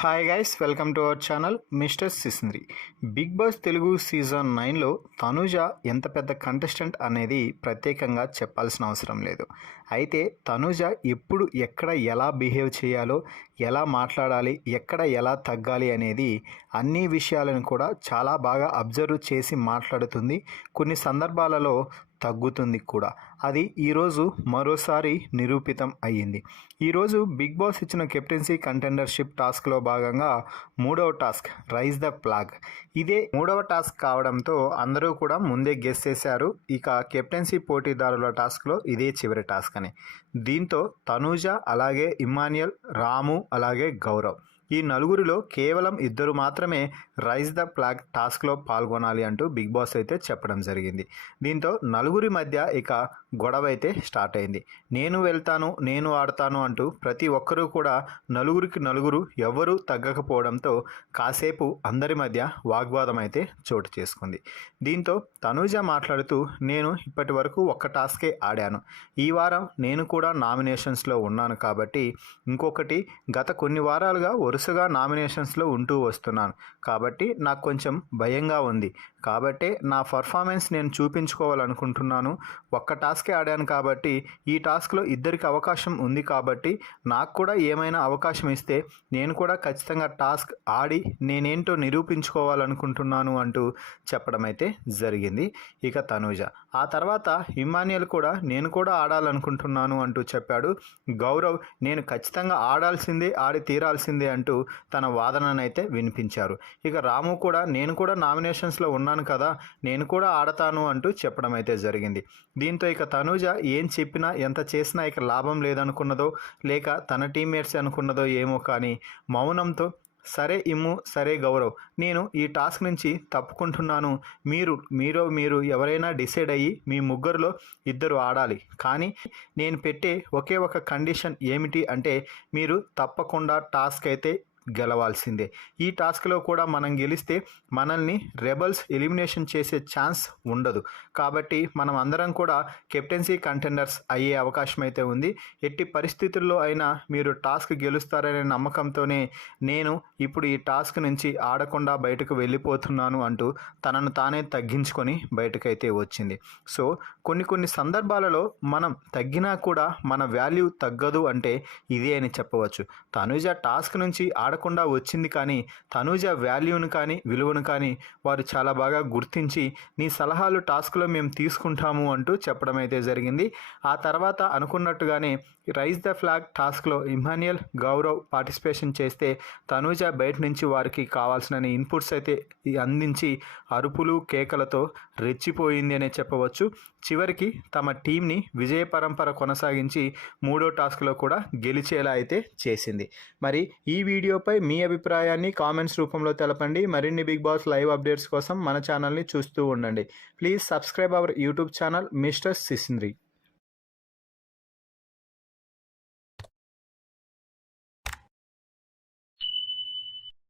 Hi guys, welcome to our channel mister Sisindri. Bigg Boss Telugu season 9లో తనూజ ఎంత పెద్ద contestant అనేది ప్రత్యేకంగా చెప్పాల్సిన అవసరం లేదు. అయితే తనూజ ఎప్పుడు ఎక్కడ ఎలా బిహేవ్ చేయాలో, ఎలా మాట్లాడాలి, ఎక్కడ ఎలా తగ్గాలి అనేది అన్ని విషయాలను కూడా చాలా బాగా అబ్జర్వ్ చేసి మాట్లాడుతుంది. కొన్ని సందర్భాలలో తగ్గుతుంది కూడా. అది ఈరోజు మరోసారి నిరూపితం అయ్యింది. ఈరోజు బిగ్ బాస్ ఇచ్చిన కెప్టెన్సీ కంటెండర్షిప్ టాస్క్లో భాగంగా 3వ టాస్క్ రైజ్ ద ఫ్లాగ్. ఇదే 3వ టాస్క్ కావడంతో అందరూ కూడా ముందే గెస్ చేశారు ఇక కెప్టెన్సీ పోటీదారుల టాస్క్లో ఇదే చివరి టాస్క్ అని. దీంతో తనూజ, అలాగే ఇమ్మాన్యుయల్, రాము, అలాగే గౌరవ్ ఈ నలుగురిలో కేవలం 2 మాత్రమే రైజ్ ద ఫ్లాగ్ టాస్క్లో పాల్గొనాలి అంటూ బిగ్ బాస్ అయితే చెప్పడం జరిగింది. దీంతో నలుగురి మధ్య ఇక గొడవ అయితే స్టార్ట్ అయింది. నేను వెళ్తాను, నేను ఆడతాను అంటూ ప్రతి ఒక్కరూ కూడా నలుగురికి నలుగురు ఎవరూ తగ్గకపోవడంతో కాసేపు అందరి మధ్య వాగ్వాదం అయితే చోటు చేసుకుంది. దీంతో తనూజ మాట్లాడుతూ, నేను ఇప్పటి వరకు ఒక్క టాస్కే ఆడాను, ఈ వారం నేను కూడా నామినేషన్స్లో ఉన్నాను కాబట్టి ఇంకొకటి గత కొన్ని వారాలుగా వరుసగా నామినేషన్స్లో ఉంటూ వస్తున్నాను కాబట్టి నాకు కొంచెం భయంగా ఉంది. కాబట్టే నా పర్ఫార్మెన్స్ నేను చూపించుకోవాలనుకుంటున్నాను. ఒక్క టాస్కే ఆడాను కాబట్టి ఈ టాస్క్లో ఇద్దరికి అవకాశం ఉంది కాబట్టి నాకు కూడా ఏమైనా అవకాశం ఇస్తే నేను కూడా ఖచ్చితంగా టాస్క్ ఆడి నేనేంటో నిరూపించుకోవాలనుకుంటున్నాను అంటూ చెప్పడం అయితే జరిగింది ఇక తనూజ. ఆ తర్వాత ఇమ్మాన్యుయల్ కూడా నేను కూడా ఆడాలనుకుంటున్నాను అంటూ చెప్పాడు. గౌరవ్ నేను ఖచ్చితంగా ఆడాల్సిందే, ఆడి తీరాల్సిందే అంటూ తన వాదననైతే వినిపించారు. ఇక రాము కూడా నేను కూడా నామినేషన్స్లో ఉన్నాను కదా, నేను కూడా ఆడతాను అంటూ చెప్పడం అయితే జరిగింది. దీంతో ఇక తనూజ ఏం చెప్పినా ఎంత చేసినా ఇక లాభం లేదనుకున్నదో లేక తన టీమ్మేట్స్ అనుకున్నదో ఏమో కానీ మౌనంతో సరే ఇమ్ము, సరే గౌరవ్, నేను ఈ టాస్క్ నుంచి తప్పుకుంటున్నాను. మీరు ఎవరైనా డిసైడ్ అయ్యి మీ ముగ్గురులో 2 ఆడాలి. కానీ నేను పెట్టే ఒకే ఒక కండిషన్ ఏమిటి అంటే మీరు తప్పకుండా టాస్క్ అయితే గెలవాల్సిందే. ఈ టాస్క్లో కూడా మనం గెలిస్తే మనల్ని రెబల్స్ ఎలిమినేషన్ చేసే ఛాన్స్ ఉండదు. కాబట్టి మనం అందరం కూడా కెప్టెన్సీ కంటెండర్స్ అయ్యే అవకాశం అయితే ఉంది. ఎట్టి పరిస్థితుల్లో అయినా మీరు టాస్క్ గెలుస్తారనే నమ్మకంతోనే నేను ఇప్పుడు ఈ టాస్క్ నుంచి ఆడకుండా బయటకు వెళ్ళిపోతున్నాను అంటూ తనను తానే తగ్గించుకొని బయటకైతే వచ్చింది. సో కొన్ని సందర్భాలలో మనం తగ్గినా కూడా మన వాల్యూ తగ్గదు అంటే ఇదే అని చెప్పవచ్చు. తనూజ టాస్క్ నుంచి ఆడకుండా వచ్చింది కానీ తనూజ వాల్యూను కానీ విలువను కానీ వారు చాలా బాగా గుర్తించి నీ సలహాలు టాస్క్లో మేము తీసుకుంటాము అంటూ చెప్పడం అయితే జరిగింది. ఆ తర్వాత అనుకున్నట్టుగానే రైజ్ ద ఫ్లాగ్ టాస్క్లో ఇమ్మాన్యుయల్, గౌరవ్ పార్టిసిపేషన్ చేస్తే తనూజ బయట నుంచి వారికి కావాల్సిన ఇన్పుట్స్ అయితే అందించి అరుపులు కేకలతో రెచ్చిపోయింది అనే చెప్పవచ్చు. చివరికి తమ టీంని విజయ పరంపర కొనసాగించి 3వ టాస్క్లో కూడా గెలిచేలా అయితే చేసింది. మరి ఈ వీడియోపై మీ అభిప్రాయాన్ని కామెంట్స్ రూపంలో తెలపండి. మరిన్ని బిగ్ బాస్ లైవ్ అప్డేట్స్ కోసం మన ఛానల్ని చూస్తూ ఉండండి. Please subscribe our YouTube channel mister సిసింద్రి.